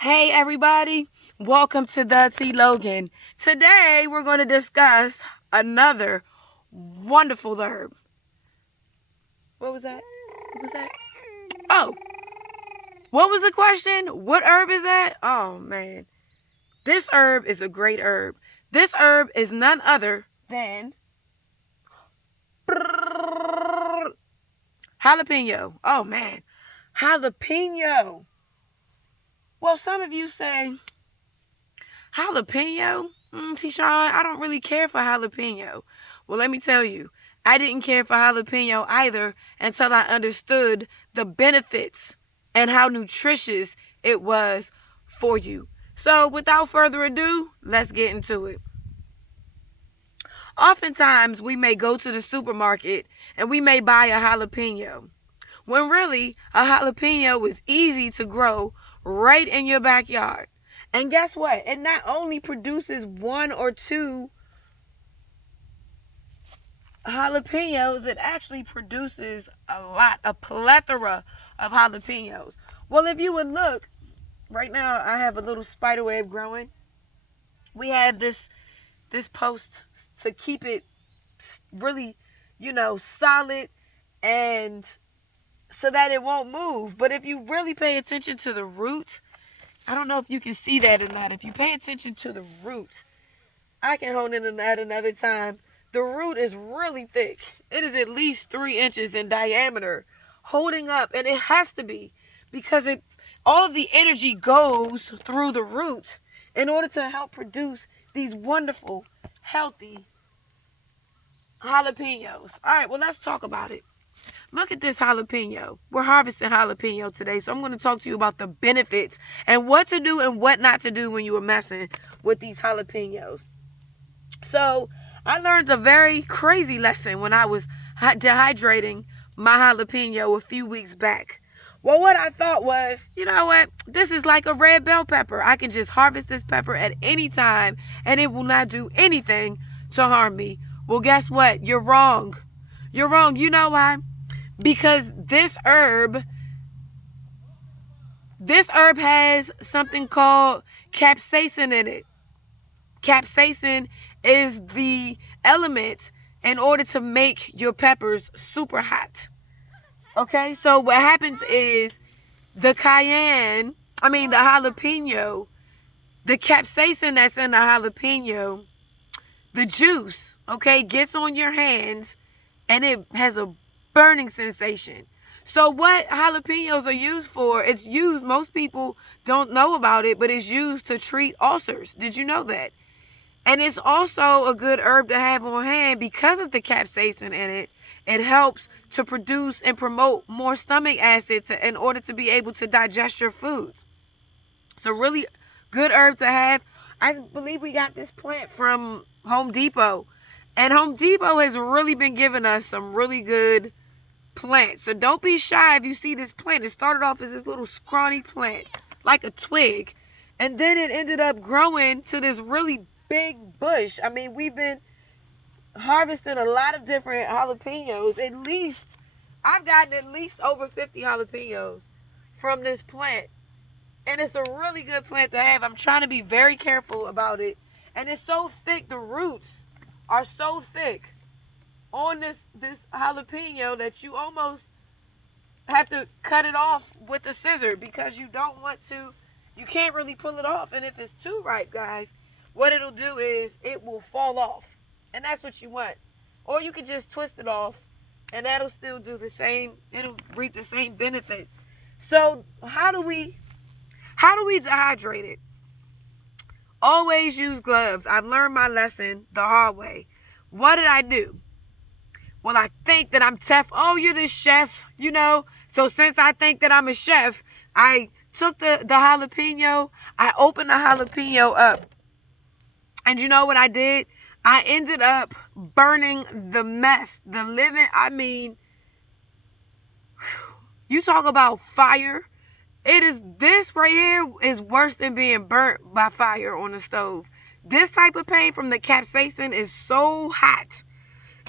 Hey everybody, welcome to the T Logan. Today we're going to discuss another wonderful herb. What was that? What was that? Oh, what was the question? What herb is that? Oh man, this herb is a great herb. This herb is none other than jalapeno. Oh man, jalapeno. Well, some of you say jalapeno? T-Shawn, I don't really care for jalapeno. Well, let me tell you, I didn't care for jalapeno either until I understood the benefits and how nutritious it was for you. So, without further ado, let's get into it. Oftentimes, we may go to the supermarket and we may buy a jalapeno, when really, a jalapeno is easy to grow right in your backyard. And guess what? It not only produces one or two jalapenos, it actually produces a plethora of jalapenos. Well, if you would look, right now I have a little spider web growing. We have this post to keep it really, solid and so that it won't move. But if you really pay attention to the root, I don't know if you can see that or not. If you pay attention to the root, I can hone in on that another time. The root is really thick. It is at least 3 inches in diameter, holding up, and it has to be because all of the energy goes through the root in order to help produce these wonderful, healthy jalapenos. All right, well, let's talk about it. Look at this jalapeno. We're harvesting jalapeno today, so I'm going to talk to you about the benefits and what to do and what not to do when you are messing with these jalapenos. So, I learned a very crazy lesson when I was dehydrating my jalapeno a few weeks back. Well, what I thought was, you know what? This is like a red bell pepper. I can just harvest this pepper at any time, and it will not do anything to harm me. Well, guess what? You're wrong. You're wrong. You know why? Because this herb has something called capsaicin in it. Capsaicin is the element in order to make your peppers super hot. Okay, so what happens is the jalapeno, the capsaicin that's in the jalapeno, the juice, okay, gets on your hands and it has a burning sensation. So what jalapenos are used for, most people don't know about it, but it's used to treat ulcers. Did you know that? And it's also a good herb to have on hand because of the capsaicin in it. It helps to produce and promote more stomach acid in order to be able to digest your foods. It's a really good herb to have. I believe we got this plant from Home Depot. And Home Depot has really been giving us some really good plants. So don't be shy if you see this plant. It started off as this little scrawny plant, like a twig. And then it ended up growing to this really big bush. I mean, we've been harvesting a lot of different jalapenos. I've gotten at least over 50 jalapenos from this plant. And it's a really good plant to have. I'm trying to be very careful about it. And it's so thick, the roots are so thick on this jalapeno that you almost have to cut it off with a scissor because you can't really pull it off. And if it's too ripe, guys, what it'll do is it will fall off. And that's what you want. Or you can just twist it off and that'll still do the same. It'll reap the same benefits. So how do we dehydrate it? Always use gloves. I've learned my lesson the hard way. What did I do? Well, I think that I'm tough. Oh, you're the chef, So since I think that I'm a chef, I took the jalapeno. I opened the jalapeno up. And you know what I did? I ended up burning the mess. You talk about fire. This right here is worse than being burnt by fire on the stove. This type of pain from the capsaicin is so hot.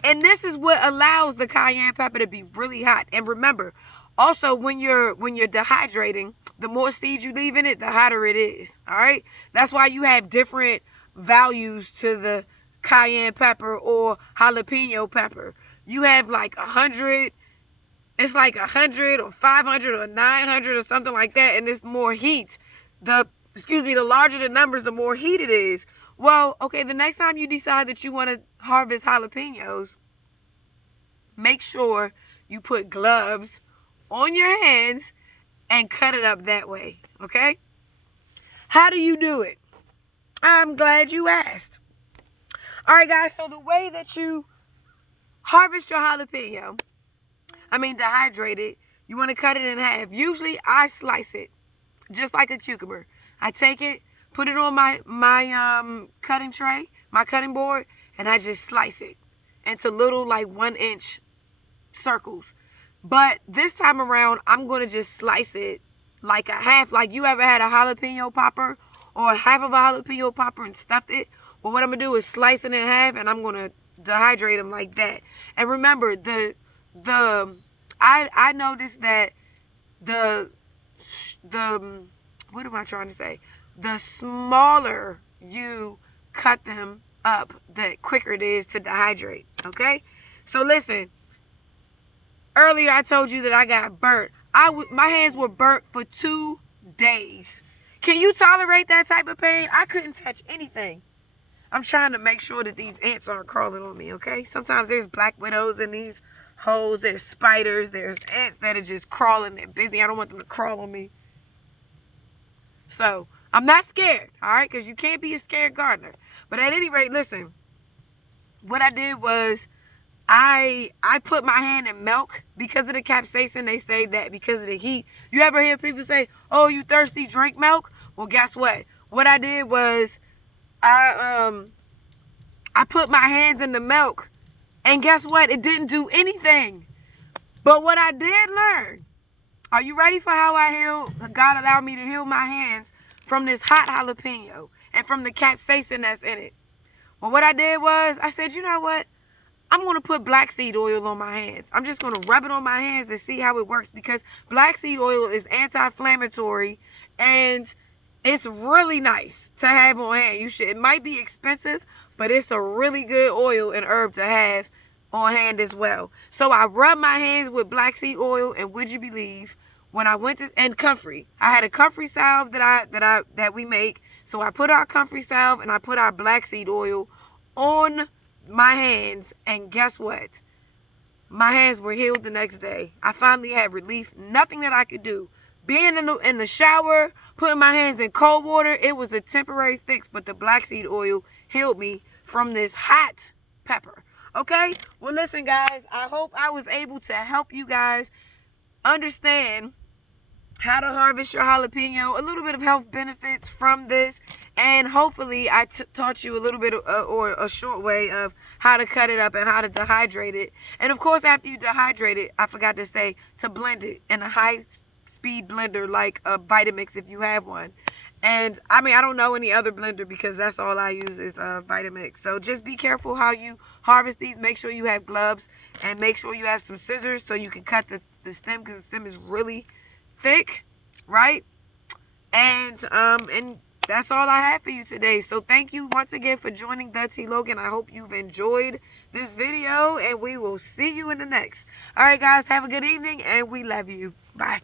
And this is what allows the cayenne pepper to be really hot. And remember, also when you're dehydrating, the more seeds you leave in it, the hotter it is. All right? That's why you have different values to the cayenne pepper or jalapeno pepper. You have like 100, it's like 100 or 500 or 900 or something like that, and it's more heat. The larger the numbers, the more heat it is. Well, okay, the next time you decide that you want to harvest jalapenos, make sure you put gloves on your hands and cut it up that way, okay? How do you do it? I'm glad you asked. All right, guys, so the way that you harvest your jalapeno, dehydrate it, you want to cut it in half. Usually, I slice it just like a cucumber. I take it, put it on my cutting tray, my cutting board, and I just slice it into little, like, 1-inch circles. But this time around, I'm going to just slice it like a half. Like, you ever had a jalapeno popper or half of a jalapeno popper and stuffed it? Well, what I'm going to do is slice it in half, and I'm going to dehydrate them like that. And remember, I noticed that what am I trying to say? The smaller you cut them up, the quicker it is to dehydrate, okay? So listen, earlier I told you that I got burnt. My hands were burnt for 2 days. Can you tolerate that type of pain? I couldn't touch anything. I'm trying to make sure that these ants aren't crawling on me, okay? Sometimes there's black widows in these holes. There's spiders. There's ants that are just crawling. They're busy. I don't want them to crawl on me. So, I'm not scared, all right? Because you can't be a scared gardener. But at any rate, listen. What I did was I put my hand in milk because of the capsaicin. They say that because of the heat. You ever hear people say, oh, you thirsty, drink milk? Well, guess what? What I did was I put my hands in the milk, and guess what? It didn't do anything. But what I did learn, are you ready for how I healed? God allowed me to heal my hands from this hot jalapeno and from the capsaicin that's in it. Well, what I did was I said, you know what? I'm going to put black seed oil on my hands. I'm just going to rub it on my hands and see how it works, because black seed oil is anti-inflammatory and it's really nice to have on hand. It might be expensive, but it's a really good oil and herb to have on hand as well. So I rubbed my hands with black seed oil, and would you believe, when I went to, and comfrey, I had a comfrey salve that we make. So I put our comfrey salve and I put our black seed oil on my hands, and guess what? My hands were healed the next day. I finally had relief. Nothing that I could do. Being in the shower, putting my hands in cold water, it was a temporary fix, but the black seed oil healed me from this hot pepper. Okay? Well, listen, guys, I hope I was able to help you guys understand how to harvest your jalapeno, a little bit of health benefits from this, and hopefully I taught you a little bit or a short way of how to cut it up and how to dehydrate it. And of course, after you dehydrate it, I forgot to say, to blend it in a high-speed blender like a Vitamix if you have one. And I don't know any other blender because that's all I use is Vitamix. So just be careful how you harvest these. Make sure you have gloves, and make sure you have some scissors so you can cut the stem, because the stem is really thick, right? And that's all I have for you today. So thank you once again for joining the T. Logan. I hope you've enjoyed this video, and we will see you in the next. All right, guys, have a good evening, and we love you. Bye.